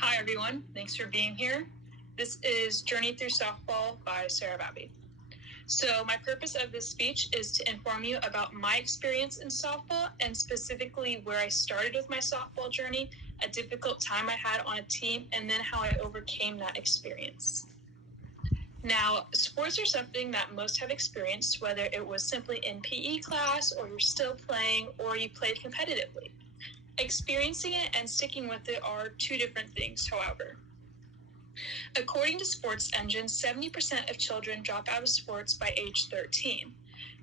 Hi, everyone. Thanks for being here. This is Journey Through Softball by Sarah Babby. So my purpose of this speech is to inform you about my experience in softball and specifically where I started with my softball journey, a difficult time I had on a team, and then how I overcame that experience. Now, sports are something that most have experienced, whether it was simply in PE class or you're still playing or you played competitively. Experiencing it and sticking with it are two different things, however. According to Sports Engine, 70% of children drop out of sports by age 13.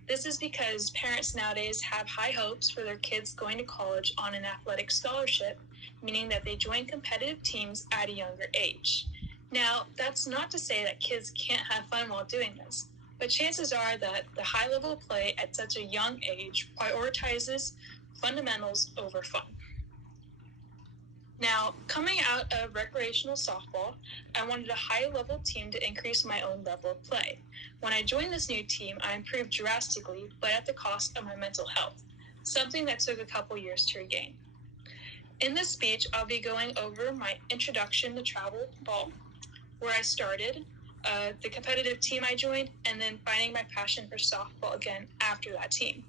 This is because parents nowadays have high hopes for their kids going to college on an athletic scholarship, meaning that they join competitive teams at a younger age. Now, that's not to say that kids can't have fun while doing this, but chances are that the high level of play at such a young age prioritizes fundamentals over fun. Now, coming out of recreational softball, I wanted a high-level team to increase my own level of play. When I joined this new team, I improved drastically, but at the cost of my mental health, something that took a couple years to regain. In this speech, I'll be going over my introduction to travel ball, where I started, the competitive team I joined, and then finding my passion for softball again after that team.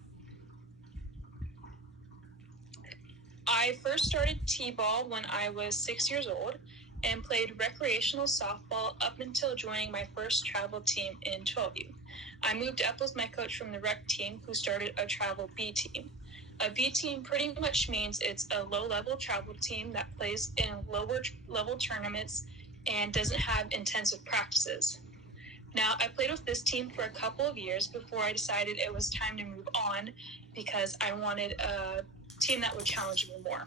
I first started T-ball when I was 6 years old and played recreational softball up until joining my first travel team in 12U. I moved up with my coach from the rec team who started a travel B team. A B team pretty much means it's a low-level travel team that plays in lower-level tournaments and doesn't have intensive practices. Now, I played with this team for a couple of years before I decided it was time to move on because I wanted a team that would challenge me more.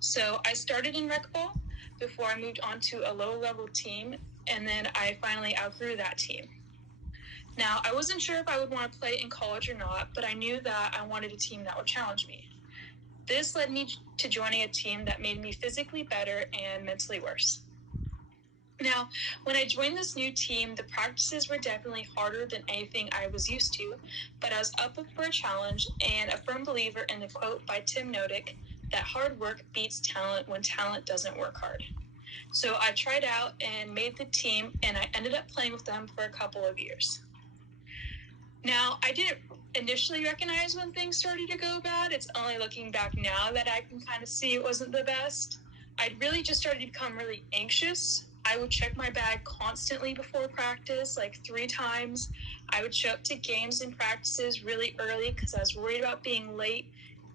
So I started in rec ball before I moved on to a low-level team, and then I finally outgrew that team. Now, I wasn't sure if I would want to play in college or not, but I knew that I wanted a team that would challenge me. This led me to joining a team that made me physically better and mentally worse. Now, when I joined this new team, the practices were definitely harder than anything I was used to, but I was up for a challenge and a firm believer in the quote by Tim Nodick that hard work beats talent when talent doesn't work hard. So I tried out and made the team, and I ended up playing with them for a couple of years. Now, I didn't initially recognize when things started to go bad. It's only looking back now that I can kind of see it wasn't the best. I'd really just started to become really anxious. I would check my bag constantly before practice, like 3 times. I would show up to games and practices really early because I was worried about being late.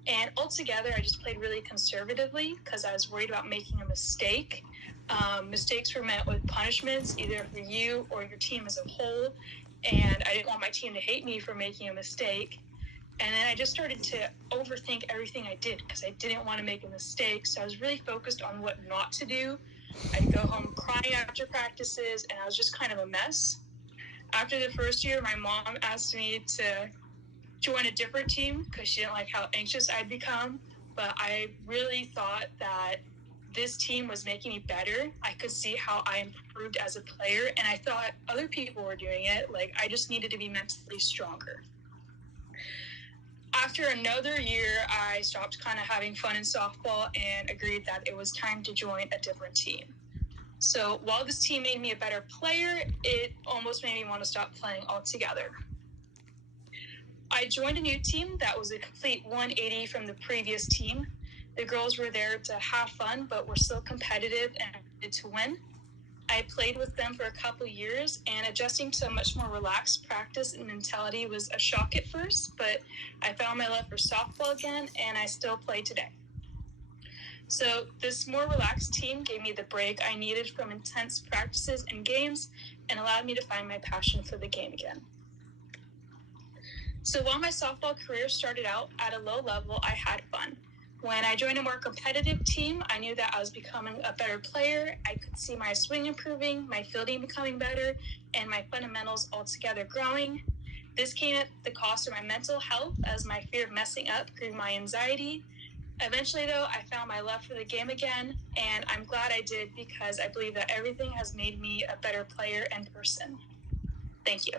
And altogether, I just played really conservatively because I was worried about making a mistake. Mistakes were met with punishments, either for you or your team as a whole. And I didn't want my team to hate me for making a mistake. And then I just started to overthink everything I did because I didn't want to make a mistake. So I was really focused on what not to do. I'd go home crying after practices, and I was just kind of a mess. After the first year, my mom asked me to join a different team because she didn't like how anxious I'd become. But I really thought that this team was making me better. I could see how I improved as a player, and I thought other people were doing it. Like, I just needed to be mentally stronger. After another year, I stopped kind of having fun in softball and agreed that it was time to join a different team. So while this team made me a better player, it almost made me want to stop playing altogether. I joined a new team that was a complete 180 from the previous team. The girls were there to have fun, but were still competitive and wanted to win. I played with them for a couple years, and adjusting to a much more relaxed practice and mentality was a shock at first, but I found my love for softball again, and I still play today. So this more relaxed team gave me the break I needed from intense practices and games and allowed me to find my passion for the game again. So while my softball career started out at a low level, I had fun. When I joined a more competitive team, I knew that I was becoming a better player. I could see my swing improving, my fielding becoming better, and my fundamentals altogether growing. This came at the cost of my mental health as my fear of messing up grew my anxiety. Eventually, though, I found my love for the game again, and I'm glad I did because I believe that everything has made me a better player and person. Thank you.